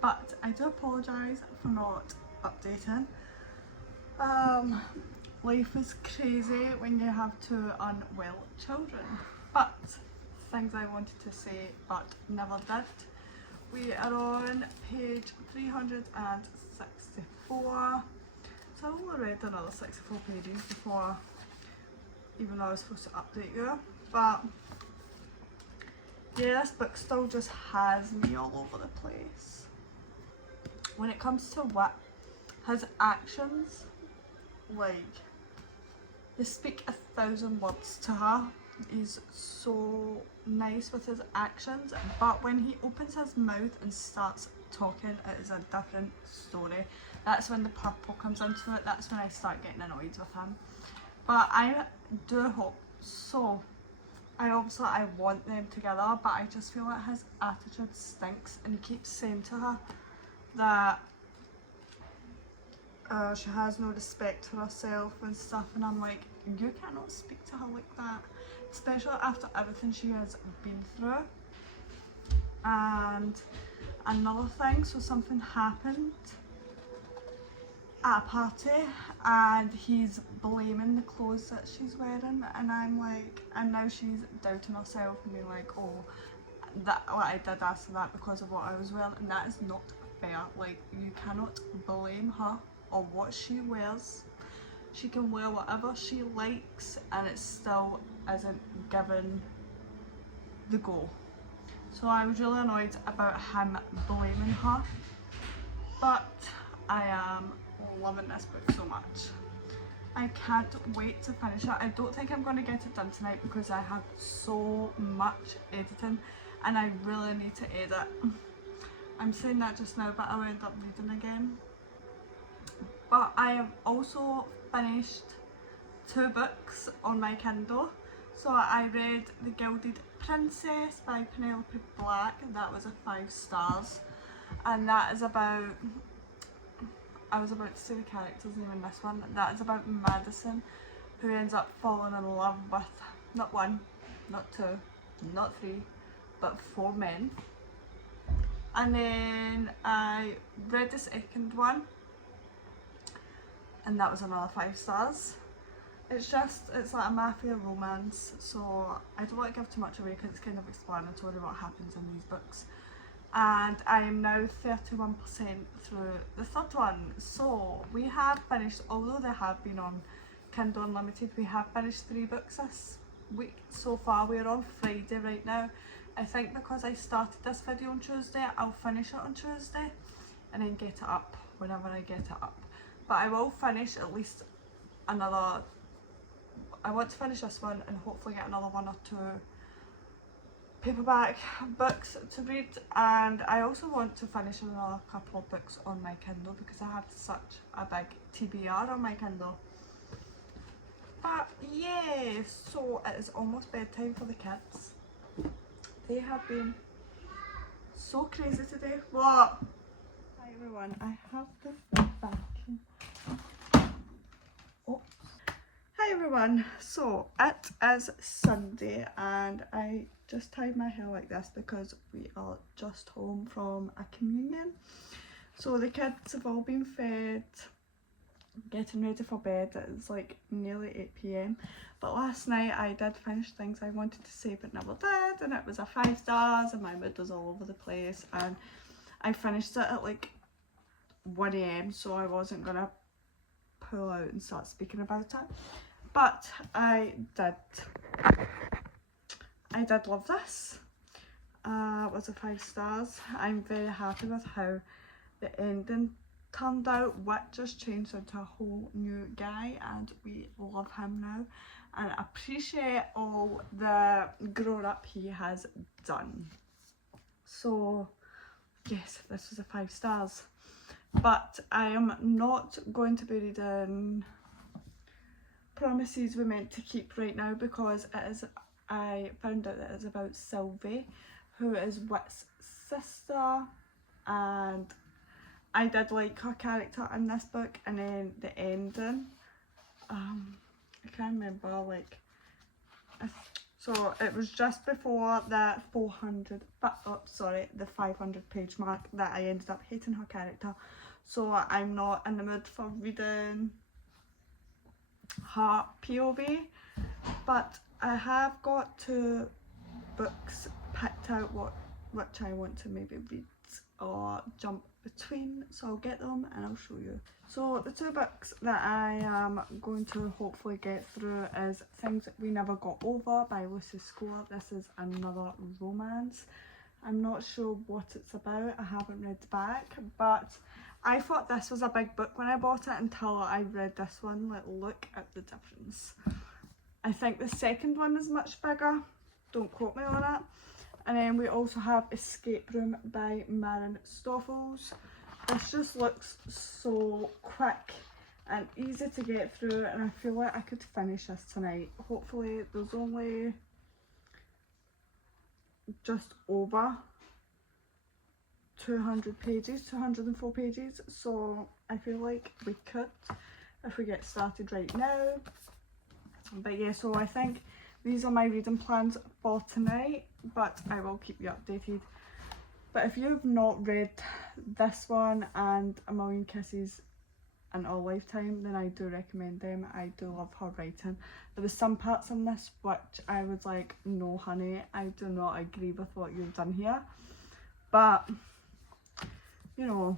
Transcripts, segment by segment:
but I do apologise for not updating. Life is crazy when you have two unwell children, but things I wanted to say but never did. We are on page 364, so I've only read another 64 pages before even though I was supposed to update you, but yeah, this book still just has me all over the place. When it comes to Wit, his actions, like, they speak 1,000 words to her. He's so nice with his actions, but when he opens his mouth and starts talking, it is a different story. That's when the purple comes into it. That's when I start getting annoyed with him. But I do hope so. I want them together, but I just feel like his attitude stinks, and he keeps saying to her that she has no respect for herself and stuff, and I'm like, you cannot speak to her like that, especially after everything she has been through. And another thing, so something happened at a party and he's blaming the clothes that she's wearing, and I'm like, and now she's doubting herself and being like, oh, that what I did after that because of what I was wearing, and that is not fair. Like, you cannot blame her or what she wears. She can wear whatever she likes and it still isn't given the go. So I was really annoyed about him blaming her, but I am loving this book so much. I can't wait to finish it. I don't think I'm going to get it done tonight because I have so much editing and I really need to edit. I'm saying that just now, but I'll end up reading again. But I have also finished 2 books on my Kindle. So I read The Gilded Princess by Penelope Black, and that was a 5 stars. And that is about, I was about to say the character's name in this one, that is about Madison, who ends up falling in love with not 1, not 2, not 3, but 4 men. And then I read the second one, and that was another 5 stars. It's like a mafia romance, so I don't want to give too much away because it's kind of explanatory what happens in these books. And I am now 31% through the 3rd one. So we have finished, although they have been on Kindle Unlimited, we have finished 3 books this week so far. We're on Friday right now. I think because I started this video on Tuesday, I'll finish it on Tuesday and then get it up whenever I get it up. But I will finish at least another, I want to finish this one and hopefully get another 1 or 2 paperback books to read, and I also want to finish another couple of books on my Kindle because I have such a big TBR on my Kindle. But yeah, so it is almost bedtime for the kids. They have been so crazy today. What? Hi everyone, I have the vacuum. Oops. Hi everyone, so it is Sunday and I just tied my hair like this because we are just home from a communion. So the kids have all been fed, getting ready for bed. It's like nearly 8 PM. But last night I did finish things I wanted to say but never did, and it was a 5 stars and my mood was all over the place, and I finished it at like 1 AM, so I wasn't gonna pull out and start speaking about it. But I did love this. It was a 5 stars. I'm very happy with how the ending turned out. Wit just changed into a whole new guy and we love him now and appreciate all the grown up he has done. So yes, this was a 5 stars. But I am not going to be reading Promises We Meant to Keep right now because it is, I found out that it's about Sylvie, who is Wit's sister, and I did like her character in this book, and then the ending, I can't remember, like, So it was just before the 500 page mark that I ended up hating her character. So I'm not in the mood for reading her POV, but I have got 2 books picked out which I want to maybe read or jump between, so I'll get them and I'll show you. So the 2 books that I am going to hopefully get through is Things We Never Got Over by Lucy Score. This is another romance. I'm not sure what it's about, I haven't read the back, but I thought this was a big book when I bought it until I read this one. Like, look at the difference. I think the second one is much bigger, don't quote me on it. And then we also have Escape Room by Maren Stoffels. This just looks so quick and easy to get through, and I feel like I could finish this tonight. Hopefully there's only just over 200 pages, 204 pages, so I feel like we could if we get started right now. But yeah, so I think these are my reading plans for tonight, but I will keep you updated. But if you have not read this one and A Million Kisses in a Lifetime, then I do recommend them. I do love her writing. There was some parts in this which I was like, no honey, I do not agree with what you've done here. But, you know.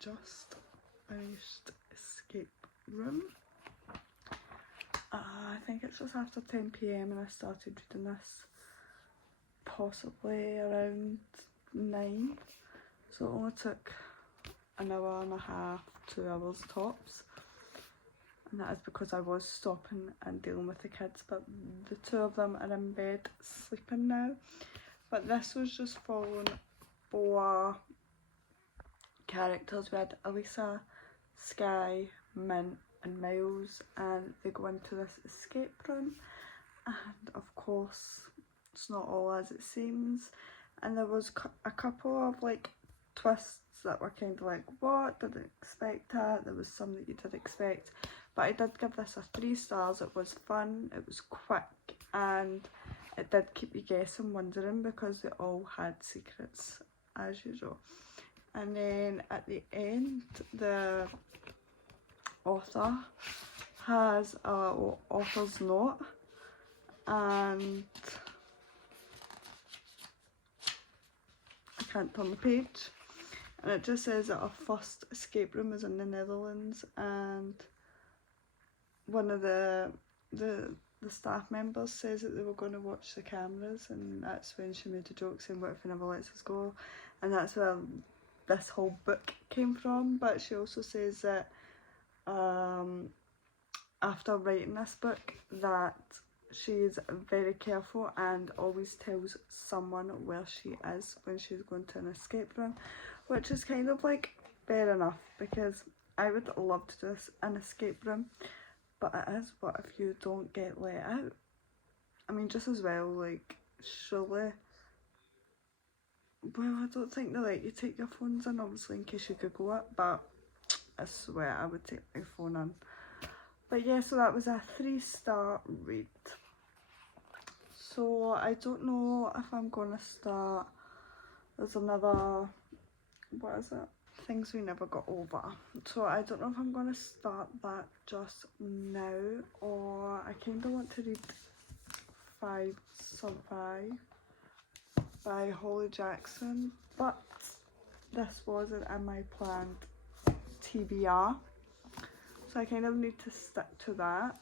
Just finished Escape Room. I think it's just after 10 PM and I started reading this possibly around 9, so it only took an hour and a half, 2 hours tops, and that is because I was stopping and dealing with the kids, but the 2 of them are in bed sleeping now. But this was just following 4 characters. We had Elisa, Sky, Mint and Miles, and they go into this escape room, and of course it's not all as it seems, and there was a couple of like twists that were kind of like, what, didn't expect that. There was some that you did expect, but I did give this a 3 stars. It was fun, it was quick, and it did keep you guessing, wondering, because they all had secrets as usual. And then at the end, the author has a author's note, and I can't turn the page, and it just says that our first escape room is in the Netherlands, and one of the staff members says that they were going to watch the cameras, and that's when she made a joke saying, what if he never lets us go, and that's where this whole book came from. But she also says that after writing this book that she's very careful and always tells someone where she is when she's going to an escape room, which is kind of like fair enough, because I would love to do an escape room, but it is, what if you don't get let out? I mean, just as well, like, surely, well, I don't think they let you take your phones in, obviously, in case you could go up, but I swear I would take my phone in. But yeah, so that was a 3-star read. So I don't know if I'm gonna start, there's another, what is it? Things We Never Got Over. So I don't know if I'm gonna start that just now, or I kind of want to read 5 Survive by Holly Jackson, but this wasn't in my planned TBR, so I kind of need to stick to that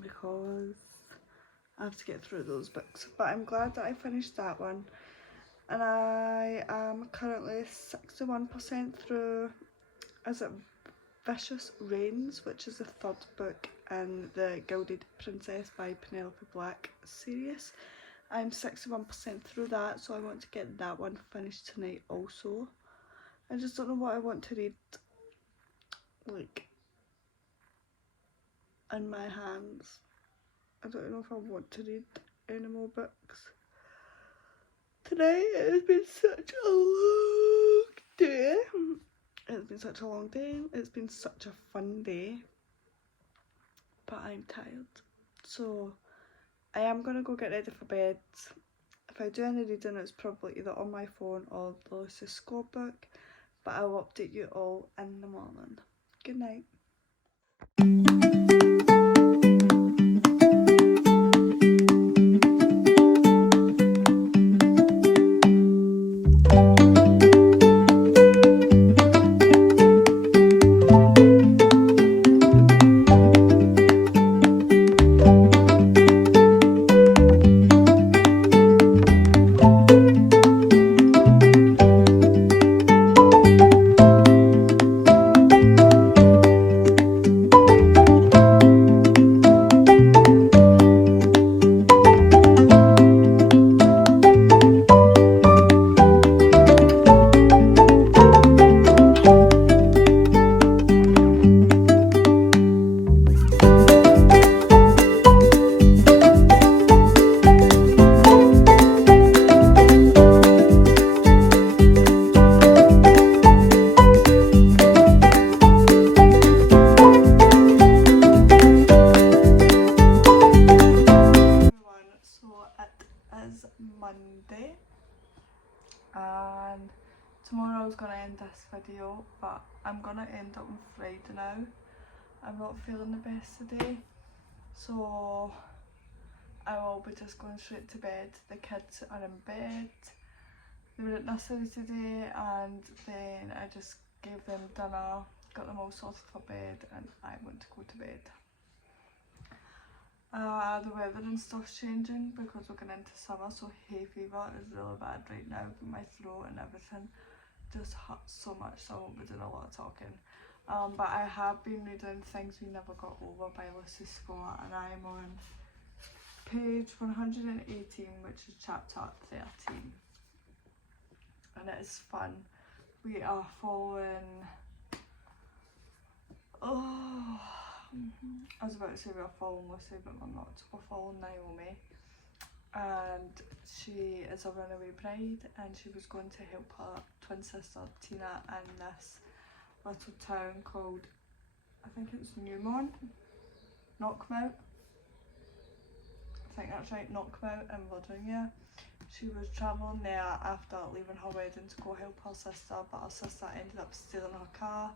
because I have to get through those books. But I'm glad that I finished that one, and I am currently 61% through, is it Vicious Reigns, which is the 3rd book in the Gilded Princess by Penelope Black series. I'm 61% through that, so I want to get that one finished tonight also. I just don't know what I want to read, like, in my hands. I don't know if I want to read any more books. Today it has been such a long day. It's been such a long day. It's been such a fun day. But I'm tired. So I am going to go get ready for bed. If I do any reading, it's probably either on my phone or the Lucy's score book. But I will update you all in the morning. Good night. Monday, and tomorrow I was going to end this video, but I'm going to end it on Friday now. I'm not feeling the best today, so I will be just going straight to bed. The kids are in bed, they were at nursery today, and then I just gave them dinner, got them all sorted for bed, and I went to go to bed. The weather and stuff's changing because we're going into summer, so hay fever is really bad right now. My throat and everything just hurts so much, so I won't be doing a lot of talking. But I have been reading Things We Never Got Over by Lucy Score, and I'm on page 118, which is chapter 13. And it is fun. We are following I was about to say we were following Lucy, but we're not. We're following Naomi, and she is a runaway bride, and she was going to help her twin sister Tina in this little town called, I think it's Newmont, Knockmount. I think that's right, Knockmount in Virginia. She was travelling there after leaving her wedding to go help her sister, but her sister ended up stealing her car.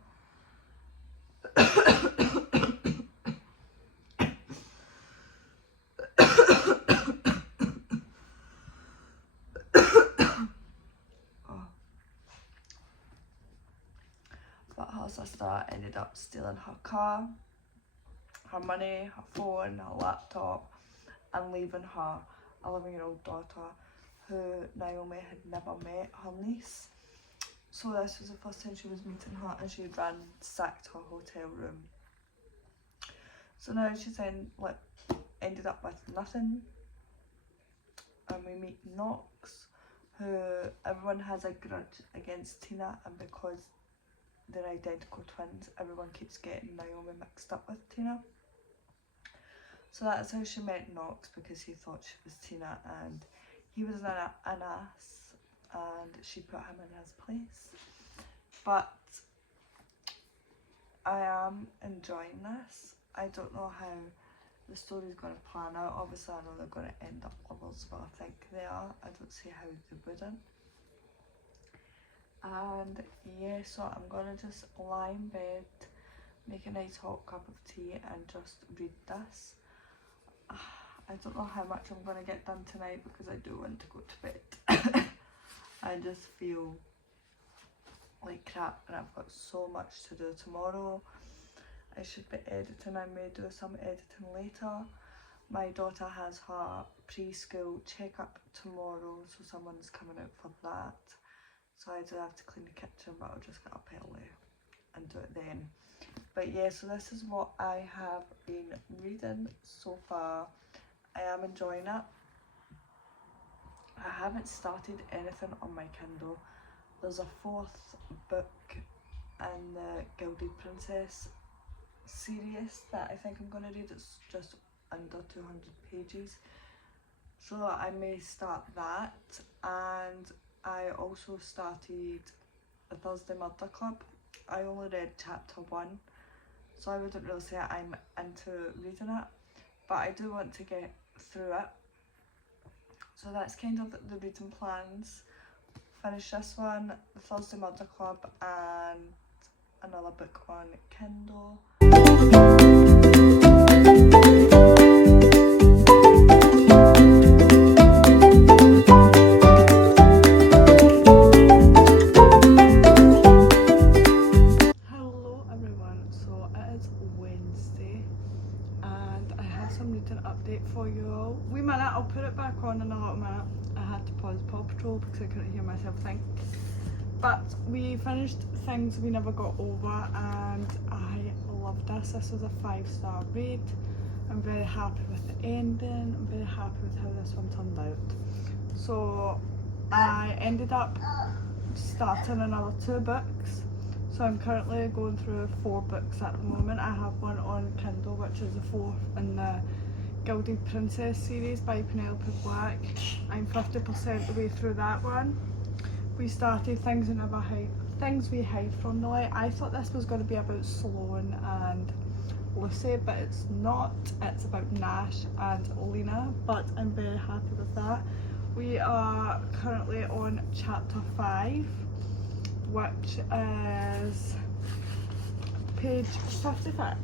But her sister ended up stealing her car, her money, her phone, her laptop, and leaving her 11-year-old daughter, who Naomi had never met, her niece. So this was the first time she was meeting her, and she had ransacked her hotel room. So now she's ended up with nothing, and we meet Knox, who everyone has a grudge against Tina, and because they're identical twins, everyone keeps getting Naomi mixed up with Tina. So that's how she met Knox, because he thought she was Tina and he was an ass, and she put him in his place. But I am enjoying this. I don't know how the story's going to pan out. Obviously I know they're going to end up lovers, but I think they are. I don't see how they wouldn't. And yeah, so I'm going to just lie in bed, make a nice hot cup of tea and just read this. I don't know how much I'm going to get done tonight because I do want to go to bed. I just feel like crap, and I've got so much to do tomorrow. I should be editing. I may do some editing later. My daughter has her preschool checkup tomorrow, so someone's coming out for that. So I do have to clean the kitchen, but I'll just get up early and do it then. But yeah, so this is what I have been reading so far. I am enjoying it. I haven't started anything on my Kindle. There's a 4th book in the Gilded Princess series that I think I'm going to read. It's just under 200 pages. So I may start that. And I also started the Thursday Murder Club. I only read chapter 1, so I wouldn't really say I'm into reading it, but I do want to get through it. So that's kind of the reading plans. Finish this one, the Thursday Murder Club, and another book on Kindle. For you all. Wee minute, I'll put it back on in a little minute. I had to pause Paw Patrol because I couldn't hear myself think. But we finished Things We Never Got Over, and I loved this. This was a 5-star read. I'm very happy with the ending. I'm very happy with how this one turned out. So I ended up starting another 2 books. So I'm currently going through 4 books at the moment. I have one on Kindle, which is the 4th in the Gilded Princess series by Penelope Black. I'm 50% the way through that one. We started Things We Hide From the Light. I thought this was going to be about Sloane and Lucy, but it's not. It's about Nash and Lena, but I'm very happy with that. We are currently on chapter 5, which is page 55.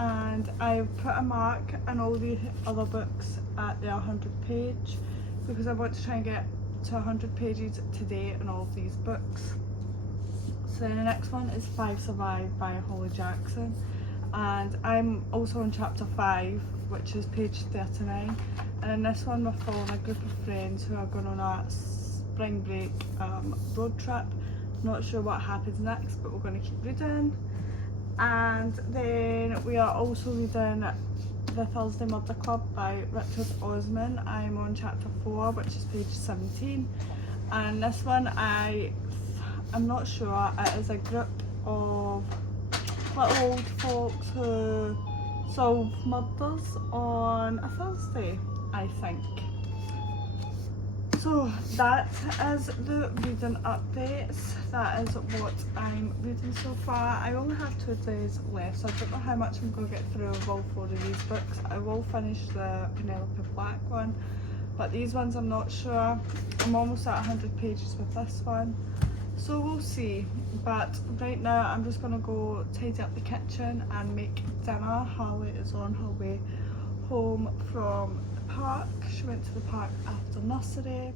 And I've put a mark in all the other books at the 100 page because I want to try and get to 100 pages today in all of these books. So then the next one is 5 Survive by Holly Jackson, and I'm also on chapter 5, which is page 39, and in this one we're following a group of friends who are going on a spring break road trip. Not sure what happens next, but we're going to keep reading. And then we are also reading The Thursday Murder Club by Richard Osman. I'm on chapter 4, which is page 17. And this one, I'm not sure, it is a group of little old folks who So Mother's on a Thursday, I think. So that is the reading updates. That is what I'm reading so far. I only have 2 days left, so I don't know how much I'm going to get through of all 4 of these books. I will finish the Penelope Black one, but these ones I'm not sure. I'm almost at 100 pages with this one, so we'll see. But right now I'm just going to go tidy up the kitchen and make dinner. Harley is on her way home from the park. She went to the park after nursery.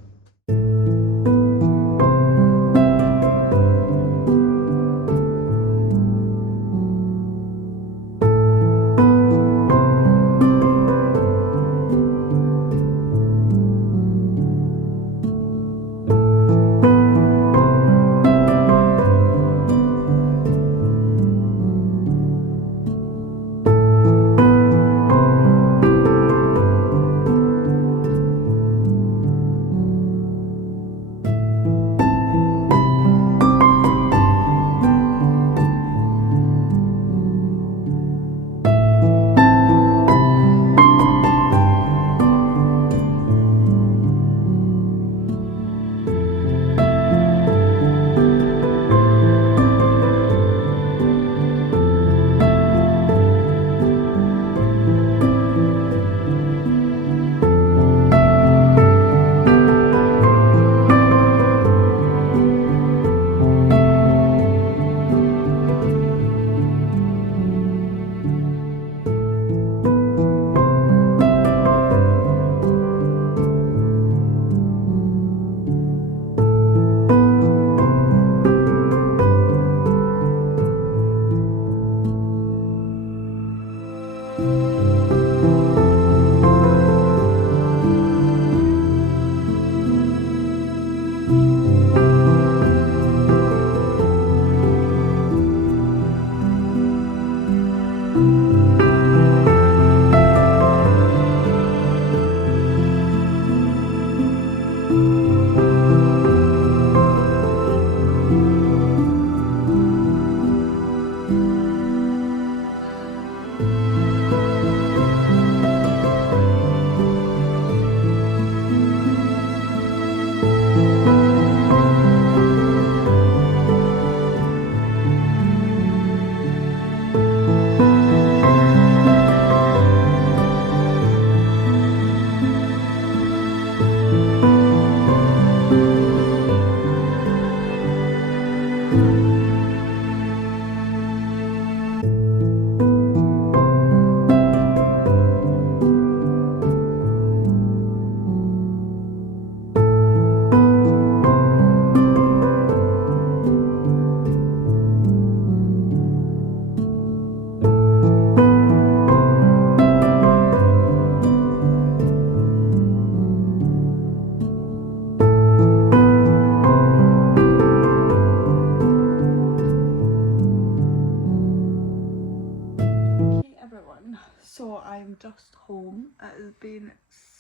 So I'm just home. It has been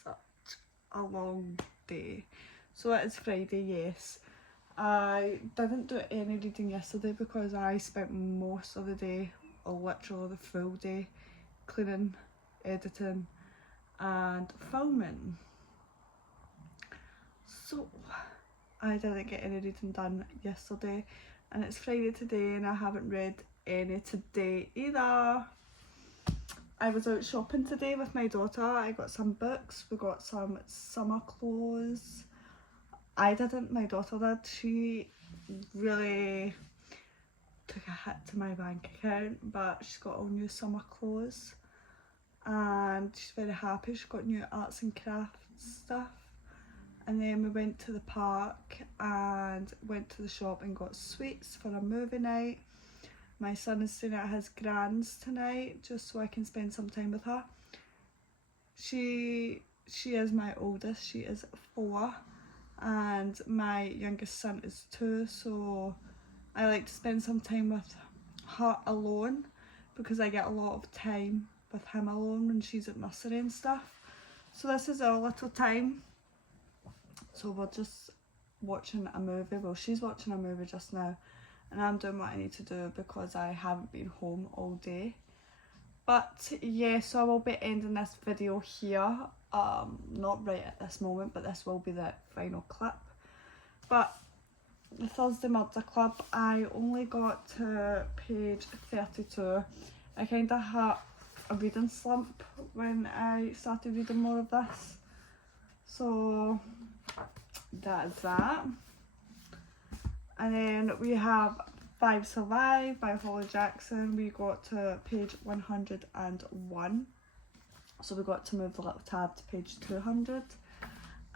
such a long day. So it is Friday, yes. I didn't do any reading yesterday because I spent most of the day, or literally the full day, cleaning, editing and filming. So I didn't get any reading done yesterday, and it's Friday today and I haven't read any today either. I was out shopping today with my daughter. I got some books, we got some summer clothes. I didn't, my daughter did. She really took a hit to my bank account, but she's got all new summer clothes and she's very happy. She got new arts and crafts stuff. And then we went to the park and went to the shop and got sweets for a movie night. My son is staying at his grand's tonight just so I can spend some time with her. She is my oldest, she is 4 and my youngest son is 2, so I like to spend some time with her alone because I get a lot of time with him alone when she's at nursery and stuff. So this is our little time. So we're just watching a movie. Well, she's watching a movie just now and I'm doing what I need to do because I haven't been home all day. But yeah, so I will be ending this video here. Not right at this moment, but this will be the final clip. But the Thursday Murder Club, I only got to page 32. I kind of had a reading slump when I started reading more of this. So that is that. And then we have 5 Survive by Holly Jackson. We got to page 101. So we got to move the little tab to page 200.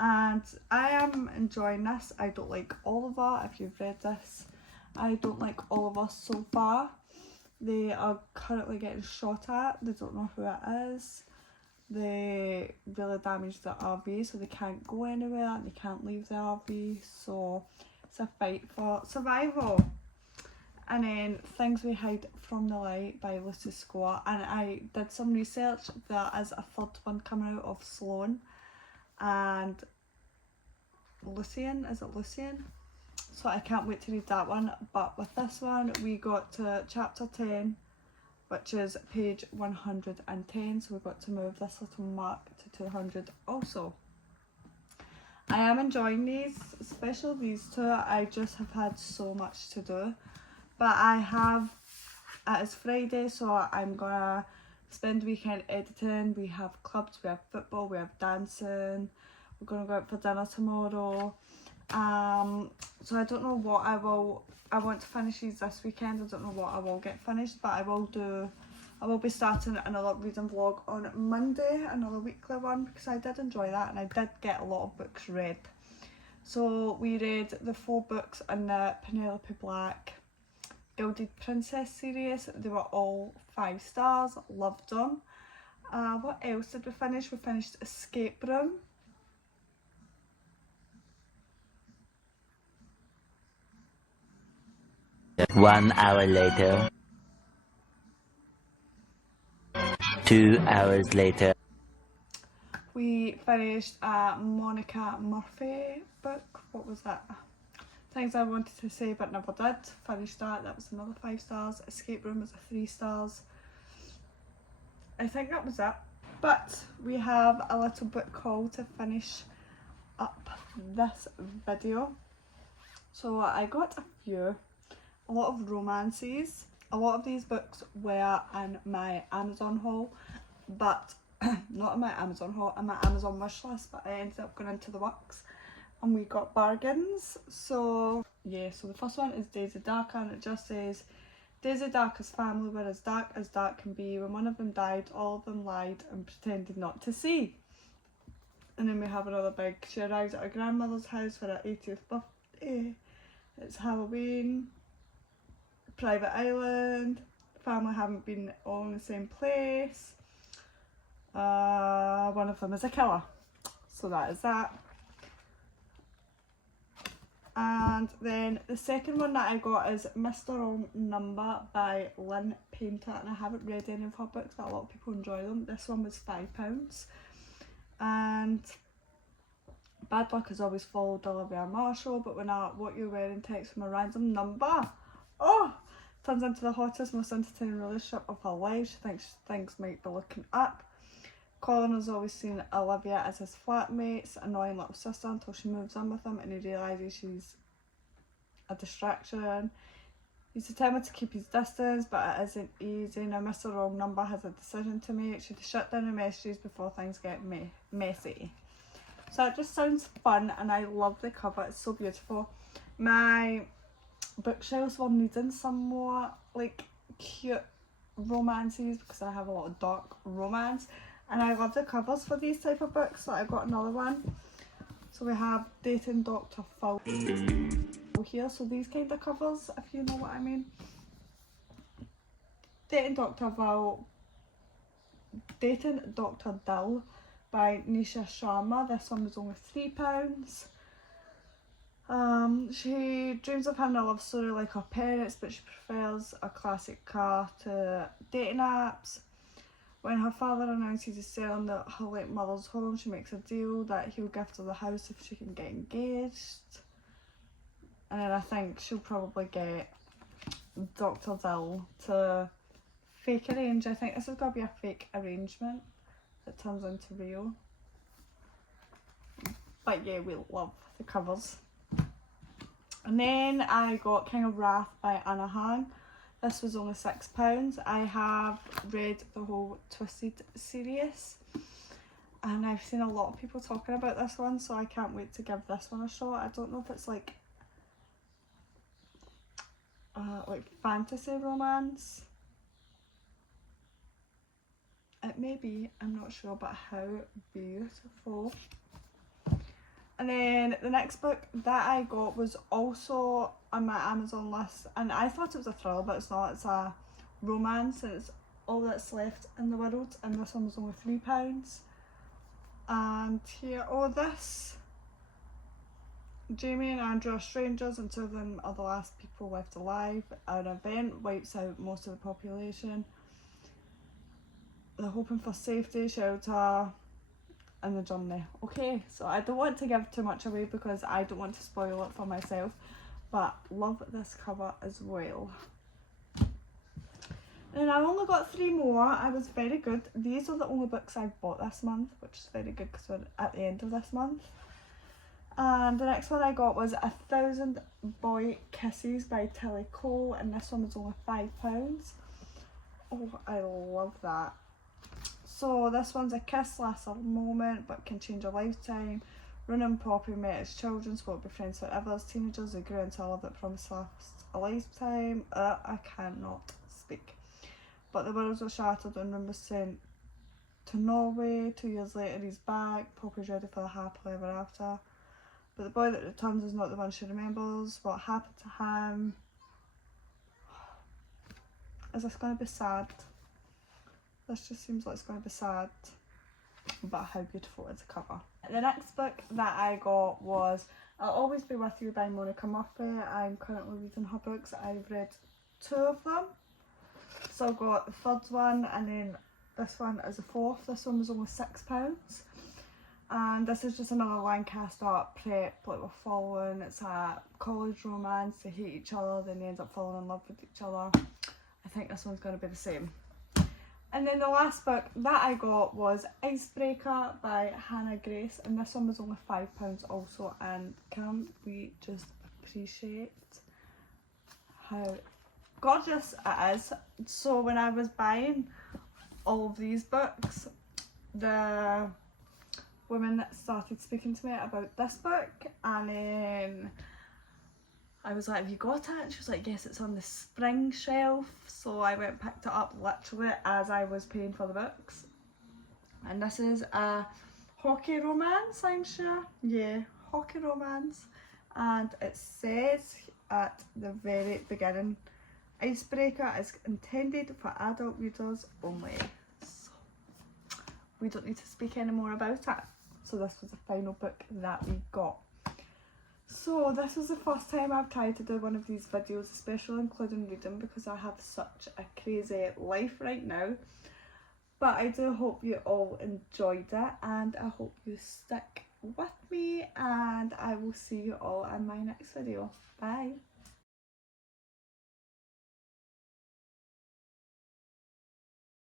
And I am enjoying this. I don't like Oliver, if you've read this. I don't like Oliver so far. They are currently getting shot at. They don't know who it is. They really damaged the RV, so they can't go anywhere and they can't leave the RV. So it's a fight for survival. And then Things We Hide from the Light by Lucy Scott. And I did some research. There is a third one coming out of Sloane and Lucian. Is it Lucian? So I can't wait to read that one. But with this one, we got to chapter 10, which is page 110. So we got to move this little mark to 200 also. I am enjoying these, especially these two. I just have had so much to do. But it is Friday, so I'm gonna spend the weekend editing. We have clubs, we have football, we have dancing. We're gonna go out for dinner tomorrow. So I don't know what I want to finish these this weekend. I don't know what I will get finished, but I will be starting another reading vlog on Monday, another weekly one, because I did enjoy that and I did get a lot of books read. So we read the 4 books in the Penelope Black Gilded Princess series. They were all 5 stars, loved them. What else did we finish? We finished Escape Room. One hour later. 2 hours later. We finished a Monica Murphy book. What was that? Things I Wanted to Say but Never Did. Finished that. That was another 5 stars. Escape Room was a 3 stars. I think that was it. But we have a little book haul to finish up this video. So I got a lot of romances. A lot of these books were in my Amazon haul, but not in my Amazon haul, in my Amazon wish list, but I ended up going into the works and we got bargains. So yeah, so the first one is Daisy Darker, and it just says, Daisy Darker's family were as dark can be. When one of them died, all of them lied and pretended not to see. And then we have another big, she arrives at her grandmother's house for her 80th birthday. It's Halloween. Private Island. Family haven't been all in the same place. One of them is a killer. So that is that. And then the second one that I got is Mr. Wrong Number by Lynn Painter, and I haven't read any of her books, but a lot of people enjoy them. This one was £5. And Bad Luck Has Always Followed Olivia Marshall, but when What You're Wearing text from a random number, turns into the hottest, most entertaining relationship of her life. She thinks things might be looking up. Colin has always seen Olivia as his flatmate's annoying little sister until she moves in with him and he realises she's a distraction. He's determined to keep his distance, but it isn't easy. Now Mr. Wrong Number has a decision to make. Should he shut down the messages before things get messy? So it just sounds fun and I love the cover. It's so beautiful. My bookshelves were needing some more like cute romances because I have a lot of dark romance. And I love the covers for these type of books, so I got another one. So we have Dating Dr. Phil here. So these kind of covers, if you know what I mean. Dating Dr. Dill by Nisha Sharma. This one was only £3. She dreams of having a love story like her parents, but she prefers a classic car to dating apps. When her father announces he's selling her late mother's home, she makes a deal that he'll gift her the house if she can get engaged. And then I think she'll probably get Dr. Dill to fake arrange. I think this is going to be a fake arrangement that turns into real. But yeah, we love the covers. And then I got King of Wrath by Anna Han. This was only £6. I have read the whole Twisted series and I've seen a lot of people talking about this one, so I can't wait to give this one a shot. I don't know if it's like fantasy romance. It may be, I'm not sure, but how beautiful. And then the next book that I got was also on my Amazon list, and I thought it was a thriller, but it's not. It's a romance and it's All That's Left in the World, and this one was only £3. And here, this, Jamie and Andrew are strangers and 2 of them are the last people left alive. An event wipes out most of the population. They're hoping for safety, shelter, and the journey. Okay, so I don't want to give too much away because I don't want to spoil it for myself, but love this cover as well. And I only got 3 more. I was very good. These are the only books I've bought this month, which is very good because we're at the end of this month. And the next one I got was 1,000 Boy Kisses by Tilly Cole, and this one was only £5. Oh, I love that. So this one's a kiss lasts a moment but can change a lifetime. Run and Poppy met as children, spoke to be friends forever. As teenagers they grew into a love that promised to last a lifetime. I cannot speak. But the worlds were shattered and Rum was sent to Norway. 2 years later he's back. Poppy's ready for the happily ever after. But the boy that returns is not the one she remembers. What happened to him? Is this going to be sad? This just seems like it's going to be sad, but how beautiful is the cover. The next book that I got was I'll Always Be With You by Monica Murphy. I'm currently reading her books. I've read 2 of them. So I've got the 3rd one, and then this one is the 4th. This one was only £6. And this is just another Lancaster prep, like we're following. It's a college romance. They hate each other, then they end up falling in love with each other. I think this one's going to be the same. And then the last book that I got was Icebreaker by Hannah Grace, and this one was only £5 also, and can we just appreciate how gorgeous it is. So when I was buying all of these books, the woman started speaking to me about this book, and then I was like, have you got it? And she was like, yes, it's on the spring shelf. So I went and picked it up literally as I was paying for the books. And this is a hockey romance, I'm sure. Yeah, hockey romance. And it says at the very beginning, Icebreaker is intended for adult readers only. So we don't need to speak any more about it. So this was the final book that we got. So this was the first time I've tried to do one of these videos, especially including reading, because I have such a crazy life right now. But I do hope you all enjoyed it, and I hope you stick with me, and I will see you all in my next video. Bye!